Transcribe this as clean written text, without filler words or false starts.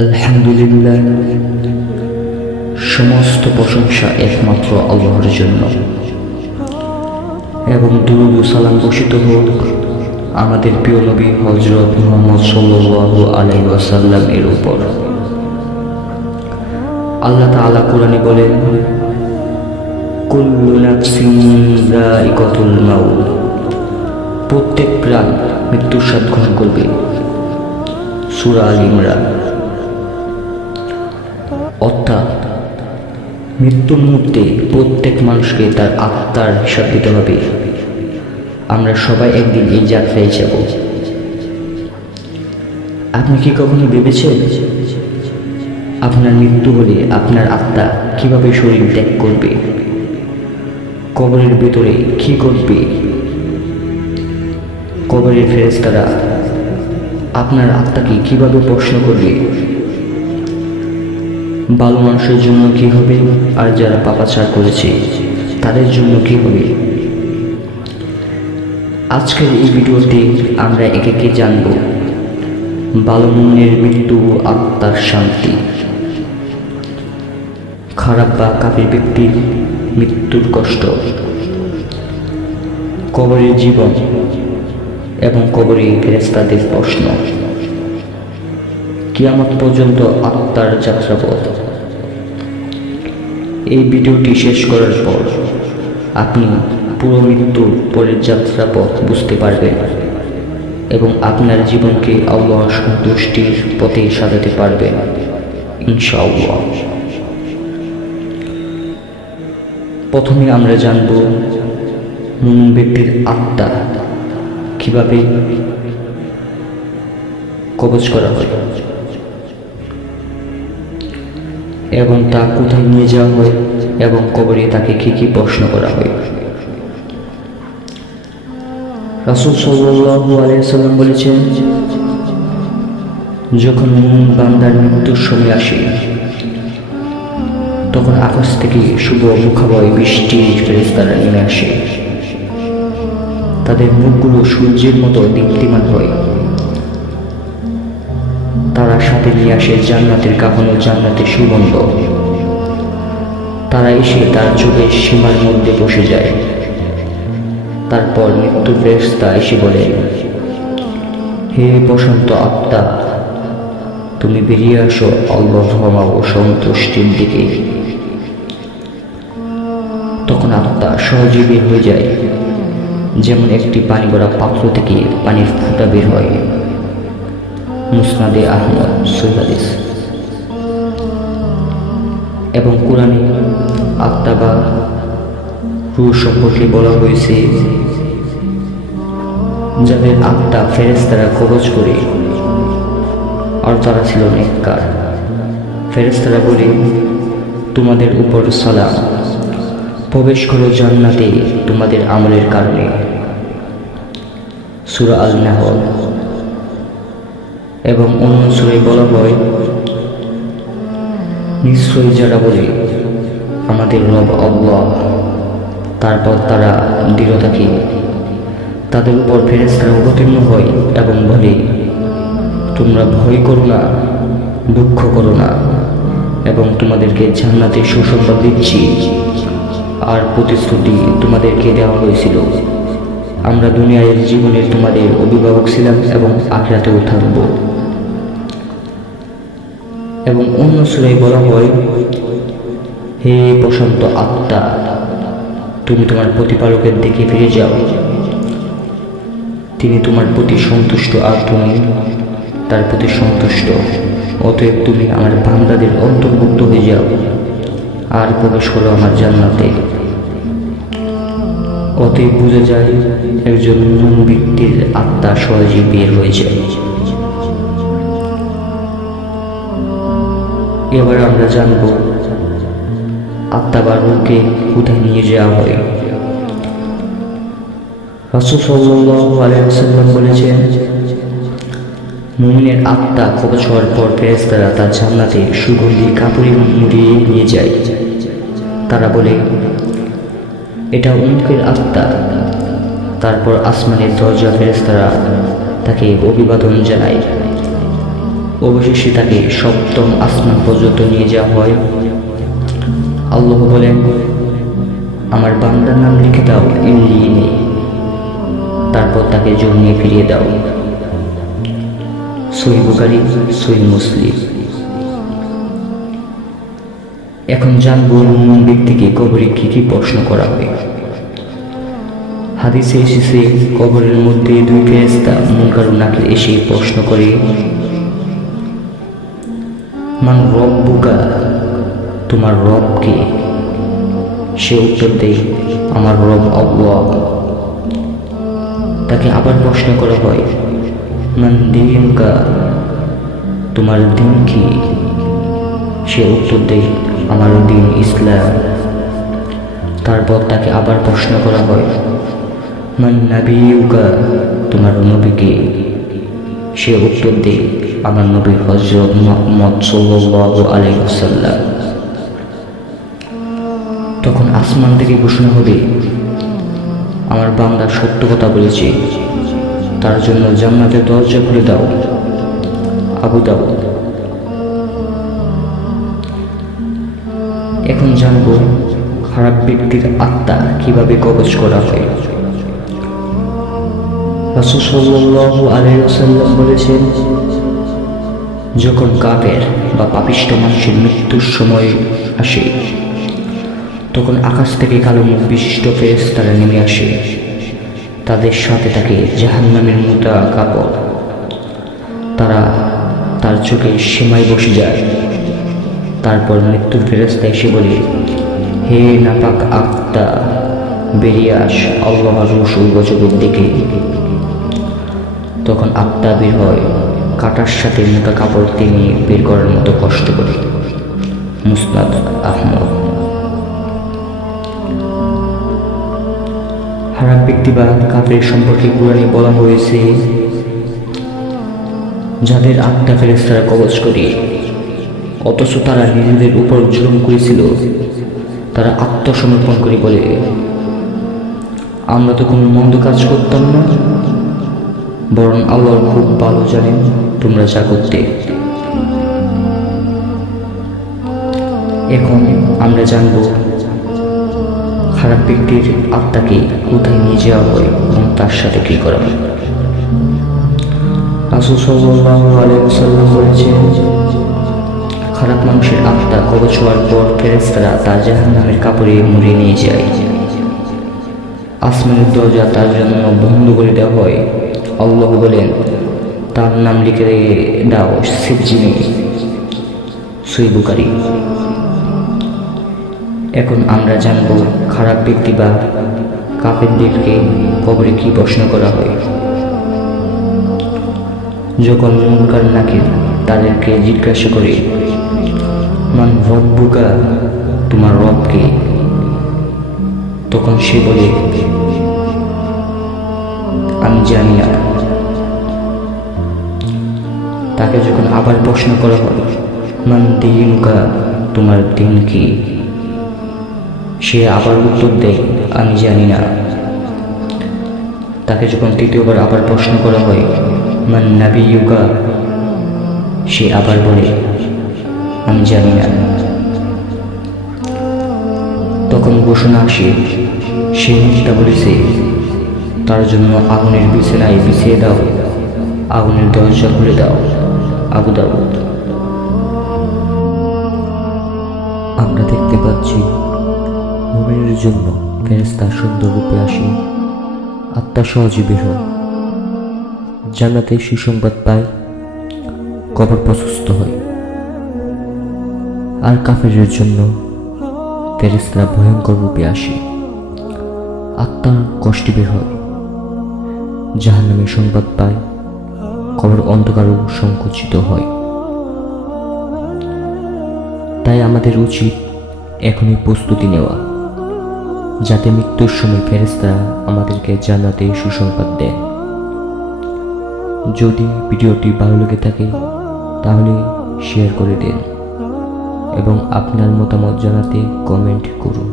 আলহামদুলিল্লাহ, সমস্ত প্রশংসা একমাত্র আল্লাহর জন্য এবং দুরূদ ও সালাম বর্ষিত হোক আমাদের প্রিয় নবী হযরত মুহাম্মদ সাল্লাল্লাহু আলাইহি ওয়াসাল্লাম এর উপর। আল্লাহ তাআলা কোরআনে বলেন, কুল্লু নাফসিন যায়িকাতুল মাউত, প্রত্যেক প্রাণ মৃত্যুর স্বাদ গ্রহণ করবে। সূরা আল ইমরান। অর্থাৎ মৃত্যুর মুহূর্তে প্রত্যেক মানুষকে তার আত্মার হিসাব দিতে হবে। আমরা সবাই একদিন এই যাত্রায় যাব। আপনি কি কখনো ভেবেছেন আপনার মৃত্যু হলে আপনার আত্মা কিভাবে শরীর ত্যাগ করবে, কবরের ভেতরে কি করবে? কবরের ফেরেশতারা আপনার আত্মাকে কিভাবে প্রশ্ন করবে? ভালো মানুষের জন্য কি হবে, আর যারা পাপাচার করেছে তাদের জন্য কি হবে? আজকের এই ভিডিওতে আমরা একে একে জানব ভালো মনের মৃত্যু, আত্মার শান্তি। খারাপ বা কাফির ব্যক্তির মৃত্যুর কষ্ট, কবরের জীবন এবং কবরে ফেরেশতাদের প্রশ্ন, কিয়ামত পর্যন্ত আত্মার যাত্রাপথ। এই ভিডিওটি শেষ করার পর আপনি পুরো মৃত্যুর পরের যাত্রাপথ বুঝতে পারবেন এবং আপনার জীবনকে আল্লাহর সন্তুষ্টির পথে সাজাতে পারবেন ইনশাআল্লাহ। প্রথমে আমরা জানব মুমিন ব্যক্তির আত্মা কিভাবে কবজ করা হয় এবং তা কোথায় নিয়ে যাওয়া হয় এবং কবরে তাকে কি কি প্রশ্ন করা হয়। রাসূল সাল্লাল্লাহু আলাইহি ওয়াসাল্লাম বলেছেন, যখন মুমিন বান্দার মৃত্যুর সময় আসে তখন আকাশ থেকে শুভ মুখাবয় বৃষ্টির ফেরেশতারা নেমে আসে। তাদের মুখগুলো সূর্যের মতো দীপ্তিমান হয়। তারা সাথে নিয়ে আসে জান্নাতের কাফন ও জান্নাতের সুগন্ধ। তারা এসে তার চোখের সীমার মধ্যে বসে যায়। তারপর মৃত্যুর ফেরেশতা এসে বলে, হে বসন্ত আত্মা, তুমি বেরিয়ে আসো আল্লাহর রহমত ও সন্তুষ্টির দিকে। তখন আত্মা সহজে বের হয়ে যায়, যেমন একটি পানি ভরা পাত্র থেকে পানির ফোঁটা বের হয়। মুসনাদে আহমদ, সহিহ হাদিস। এবং কোরআনে আত্মা বা রূহ সম্পর্কে বলা হয়েছে, যাদের আত্মা ফেরেশতারা কবজ করে আর তারা ছিল নেককার। ফেরেশতারা বলে, তোমাদের উপর সালাম, প্রবেশ করো জান্নাতে তোমাদের আমলের কারণে। সূরা আল নাহল। এবং অন্য সূরায় বলা হয়, নিশ্চয়ই যারা বলে আমাদের রব আল্লাহ, তারপর তারা দৃঢ় থাকে, তাদের উপর ফেরেশতারা অবতীর্ণ হয় এবং বলে, তোমরা ভয় করো না, দুঃখ করো না, এবং তোমাদেরকে জান্নাতের সুসংবাদ দিচ্ছি। আর প্রতিশ্রুতি তোমাদেরকে দেওয়া হয়েছিল, আমরা দুনিয়ার জীবনের তোমাদের অভিভাবক ছিলাম এবং আখিরাতেও থাকব। এবং অন্য সূরায় বলা হয়, হে বসন্ত আত্মা, তুমি তোমার প্রতিপালকের দিকে ফিরে যাও। তিনি তোমার প্রতি সন্তুষ্ট আর তুমি তার প্রতি সন্তুষ্ট। অতএব তুমি আমার বান্দাদের অন্তর্ভুক্ত হয়ে যাও আর প্রবেশ করো আমার জান্নাতে। অতএব বোঝা যায় একজন মুমিন ব্যক্তির আত্মা সহজে বের হয়ে যায়। এবার আমরা জানব আত্মা বা রূহকে কোথায় নিয়ে যাওয়া হয়। রাসূল সাল্লাল্লাহু আলাইহি ওয়াসাল্লাম বলেছেন, মুমিনের আত্মা কবজ হওয়ার পর ফেরেশতারা তার জান্নাতে সুগন্ধি কাপড়ে মুড়িয়ে নিয়ে যায়। তারা বলে, এটা অমুকের আত্মা। তারপর আসমানের দরজা ফেরেশতারা তাকে অভিবাদন জানায়। অবশেষে তাকে সপ্তম আসমান পর্যন্ত নিয়ে যাওয়া হয়। আল্লাহ বলেন, আমার বান্দার নাম লিখে দাও ইল্লিয়িনে, তারপর তাকে জমিয়ে ফিরিয়ে দাও। সহিহ বুখারী, সহিহ মুসলিম। এখন জানবো মুমিন ব্যক্তিকে কবরে কি কি প্রশ্ন করা হবে। হাদিসে এসেছে, কবরের মধ্যে দুই ফেরেশতা মুনকার ও নাকির এসে প্রশ্ন করে, মান রব্বুকা, তোমার রব কে? সে উত্তর দেয়, আমার রব আল্লাহ। তাকে আবার প্রশ্ন করা হয়, মান দীনুকা, তোমার দিন কি? সে উত্তর দেয়, আমার দিন ইসলাম। তারপর তাকে আবার প্রশ্ন করা হয়, মান নাবিয়ুকা, তোমার নবী কে? সে উত্তর দেয়, আমার নবী হযরত মুহাম্মদ সাল্লাল্লাহু আলাইহি ওয়াসাল্লাম। তখন আসমান থেকে ঘোষণা হবে, আমার বান্দা সত্য কথা বলেছে, তার জন্য জান্নাতের দরজা খুলে দাও। আবু দাউদ। এখন জানবো খারাপ ব্যক্তির আত্মা কিভাবে কবজ করা হয়। রাসূল সাল্লাল্লাহু আলাইহি ওয়াসাল্লাম বলেছেন, যখন কাফের বা পাপিষ্ঠ মানুষের মৃত্যুর সময় আসে, তখন আকাশ থেকে কালো মুখ বিশিষ্ট ফেরেশতারা নেমে আসে। তাদের সাথে থাকে জাহান্নামের মোটা কাপড়। তারা তার চোখে সীমায় বসে যায়। তারপর মৃত্যুর ফেরেশতা এসে বলে, হে নাপাক আত্মা, বেরিয়ে আস আল্লাহর রসূল গজবের দিকে। তখন আত্মা বের হয়, কাটার সাথে মোটা কাপড় টেনে বের করার মতো কষ্ট করে। মুসনাদ আহমদ। খারাপ ব্যক্তি বা কাফের সম্পর্কে কুরআনে বলা হয়েছে, যাদের আত্মা ফেরেশতারা কবজ করে, অথচ তারা নিজেদের উপর জুলুম করেছিল, তারা আত্মসমর্পণ করে বলে, আমরা তো কোনো মন্দ কাজ করতাম না, বরং আল্লাহ খুব ভালো জানেন তোমরা যা করতে। এখন আমরা জানব খারাপ ব্যক্তির আত্মাকে কোথায় নিয়ে যাওয়া হয় এবং তার সাথে কি করা হয়। রাসূল সাল্লাল্লাহু আলাইহি ওয়াসাল্লাম বলেছেন, খারাপ মানুষের আত্মা কবজ হওয়ার পর ফেরেশতারা তার জাহান্নামের কাপড়ে মুড়িয়ে নিয়ে যায়। আসমানের দরজা তার জন্য বন্ধ করে দেওয়া হয়। আল্লাহ বলেন, তার নাম লিখে দাও সিজ্জিনে। সহিহ বুখারী। এখন আমরা জানব খারাপ ব্যক্তি বা কাফেরদেরকে কবরে কি প্রশ্ন করা হয়। যখন মুনকার নাকির তাদেরকে জিজ্ঞাসা করে, মান রব্বুকা, তোমার রব কে? তখন সে বলে, আমি জানি না। তাকে যখন আবার প্রশ্ন করা হয়, মান দীনুকা, তোমার দিন কি? সে আবার উত্তর দেয়, আমি জানি না। তাকে যখন তৃতীয়বার আবার প্রশ্ন করা হয়, মান নাবিয়ুকা, সে আবার বলে, আমি জানি না। তখন ঘোষণা আসে, সে মিথ্যা বলেছে, তার জন্য আগুনের বিছানায় বিছিয়ে দাও, আগুনের দরজা খুলে দাও। আবু দাউদ। আমরা দেখতে পাচ্ছি মুমিনের জন্য ফেরেশতা সুন্দর রূপে আসে, আত্মা সহজে বের হয়, জান্নাতে সুসংবাদ পায়, কবর প্রশস্ত হয়। আর কাফেরের জন্য ফেরেশতারা ভয়ঙ্কর রূপে আসে, আত্মার কষ্টে বের হয়, জাহান্নামের সংবাদ পায়, কবর অন্ধকারও সংকুচিত হয়। তাই আমাদের উচিত এখনই প্রস্তুতি নেওয়া, যাতে মৃত্যুর সময় ফেরেশতারা আমাদেরকে জান্নাতে সুসংবাদ দেন। যদি ভিডিওটি ভালো লেগে থাকে তাহলে শেয়ার করে দিন এবং আপনার মতামত জানাতে কমেন্ট করুন।